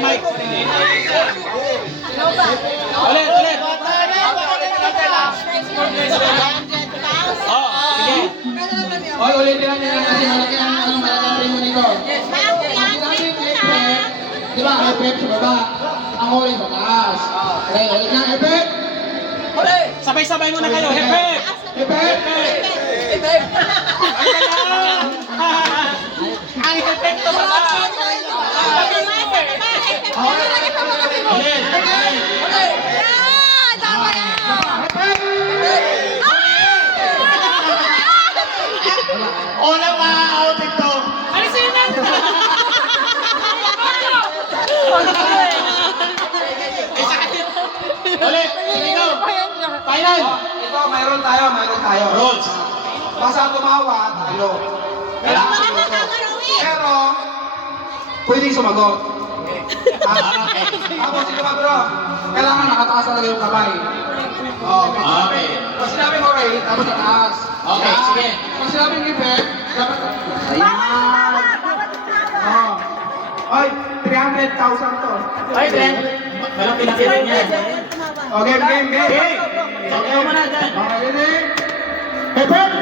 mic. Ulit, ulit. Oh, sige. Hoy, ulitin natin kasi malaki ang malaki mo nito. Di ba, effect sa baba, ang huli sa taas. Okay, ulit na, effect. Sabay-sabay muna kayo. Effect! Effect. Effect! Ang epekto ba ba? Ulit! Unang ma-out ito! Alisin na! Ulit! Ikaw! Final! Ito, mayroon tayo. Rules! Basta tumawa, tayo. Pero, pwedeng sumagot. Okay. Tapos ito ba bro, kailangan nakataas talaga yung kamay. Oh, Okay. pag sinabi mo Ray, tapos nataas. Okay, sige. Pag sinabi ng effect, dapat... Ayan! Oh. Ay, 300,000 to. Ay, Ben! Malaki na rin yan. Okay, game. Okay. Okay mo na dyan. Okay, ready? Effect!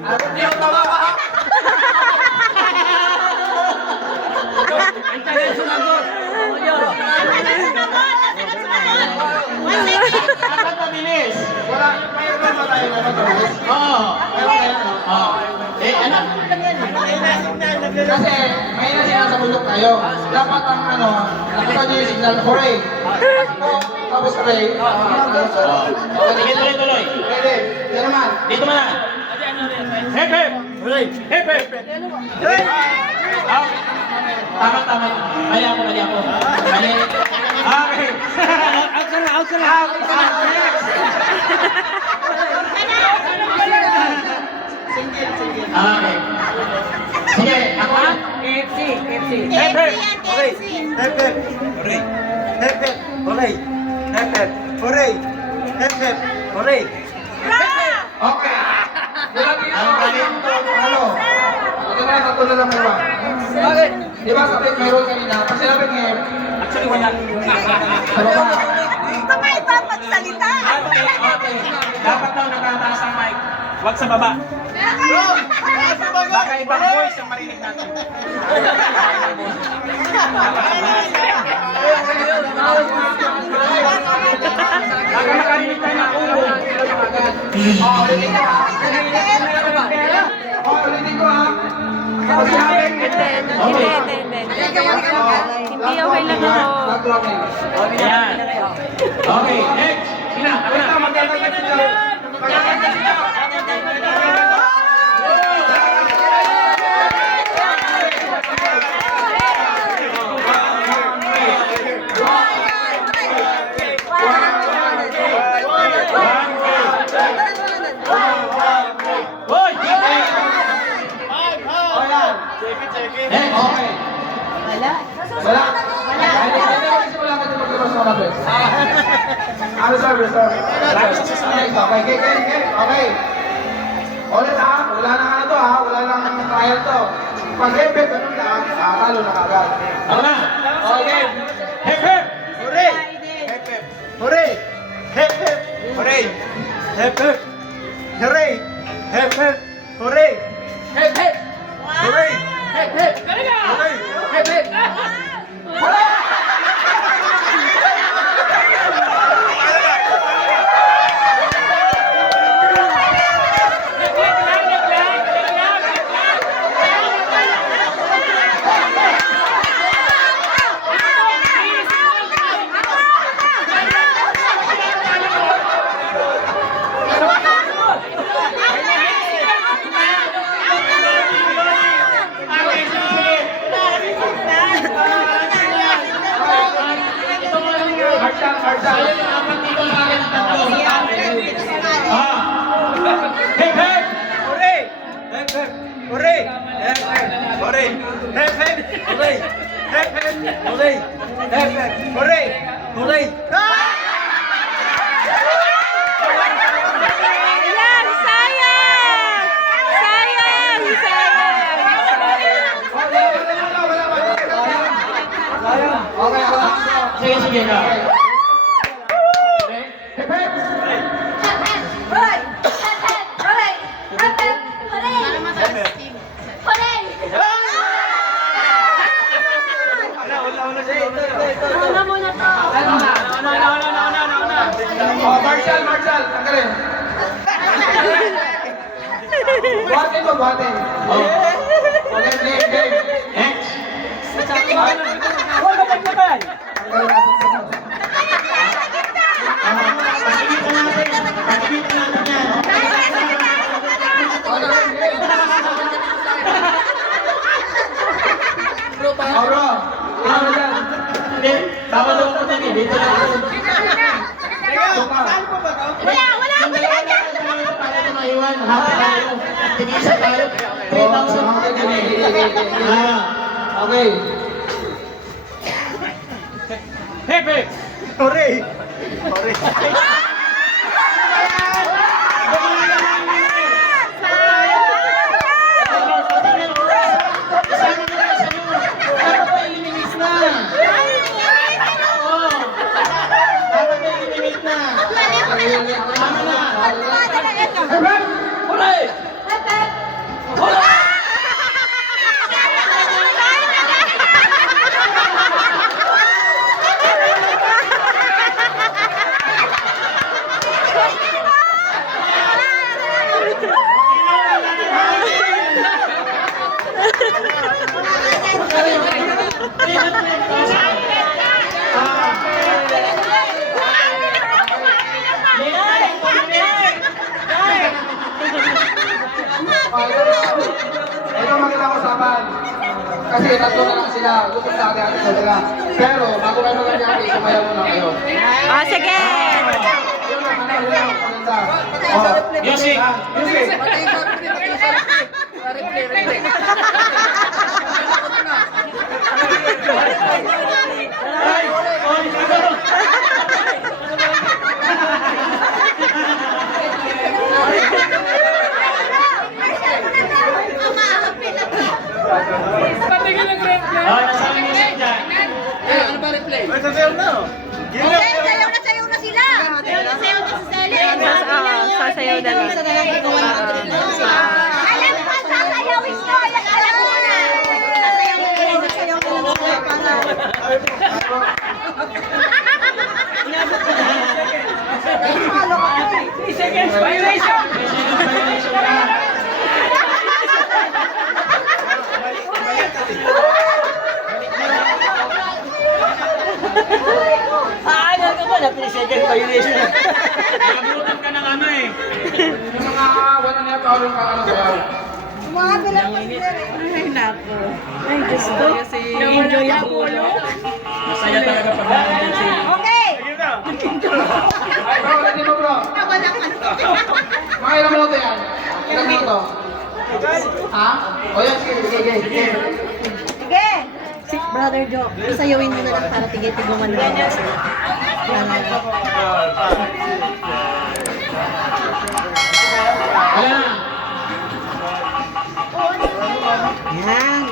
Hindi ako tawawa ha? Ang tagal sumagot. Dapat mabilis. Wala, mayroon ba tayo na matulis? Oo. Oo. Eh, ano? Kasi, may na siya sa bundok tayo. Dapat ang nakapag yung signal, hooray! Tapos Ray. Sige, tuloy-tuloy. Ready? Yan naman. Dito mo na. Hep, hep. Hep, hep. Tama. Mali ako. Mali. Okay. Out ka na. Okay. Sige, ako na. KFC. Hep, hep. Hooray! Hep, hep! Hooray! Hep, hep! Hooray! Hep, hep! Hooray! Hep, hep! Hooray! Okay. Nilagay ko halo. Ito na, tatlo na lang iba. Bakit? Di ba sabi mayroon kanina? Pag sinabi ng hip, Actually, wala. sa baba. Baka ipapagsalita. Okay. Dapat daw nakataas ang mic. Huwag sa baba. Baka ibang voice ang marinig natin. Baka makarinig tayo ng ulo. Ulitin ko ha. Ulitin ko ha. Pag sinabi ng hip, Hindi okay lang ako. Ayan. Okay, next. Sina, ako na. Magdadagdag sila. Magdadagdag sila. Hoy! Next. Okay. Wala. Wala ka din maglabas mga bes. Ano sabi? Okay. Ulit ha. Wala na ano to ha. Wala nang trial to. Pag hepep, ganun lang. Talo na kagad. Ako na. Okay. Hep, hep. Hooray! Hep, hep! Hooray! Hep, hep! Hooray! Hep, hep! Hooray! Hep, hep! Hooray! Hep, hep! Hooray! Hep, hep! Hooray! Hep, hep! Hep, hep. Hooray! Hep, hep! Hooray! Hep, hep! Hooray! Hep, hep! Hooray! Hep, hep! Hooray! Hep, hep! Hooray! Hooray! sige na. Hep, hep. Hoy! Hoy! Hoy! Una muna to. Oh, Marshall, Marshall. Tanggalin. Buhatin mo, buhatin. Oh. Okay, game, game. Next. Tanggalin natin ito. Mauro, ano dyan? Hindi, tama daw ko dyan eh. Dito lang ako. Wala dyan! Para na maiwan. Happy tayo. Tinisa tayo. 3,000. Ah. Okay. Hepe. Hooray! Hooray! Ito magandang usapan. Kasi tatlo na lang sila. Gusto sa atin na sila. Pero bago kayo mag-anyari, kumayaw muna kayo. Oh, sige! Yun lang, maganda. Oh, Music. music. Ay! Oh, ikaw. Oh, nasabi niyo siya dyan. Ay, sasayaw na! Okay, sayaw na sila! Sayaw na si Sally! Sasayaw na lang. Alam ko, sasayawin ko! Alam ko na! Sasayaw Seconds violation! Ano ka ba? Na 3 second violation. Nabutan ka ng ano eh. Yung mga wala na yung ka ano sayaw. Mga bilang ay, nako. Ay, Diyos ko. Enjoy ang ulo. Masaya talaga pag nandun si... Okay! Ay, bro, ready mo bro. Mga ilang minuto yan? Ilang minuto? Ha? O yan, sige, sige, sige. Sige! Si Brother Joe, isayawin mo na lang para tigay-tiguman na. Wala na. Yan.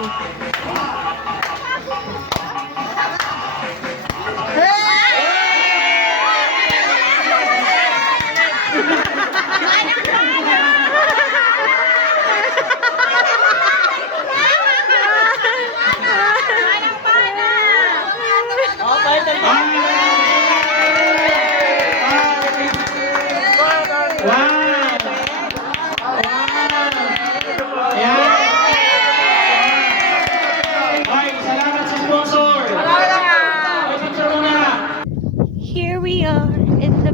Here we are in the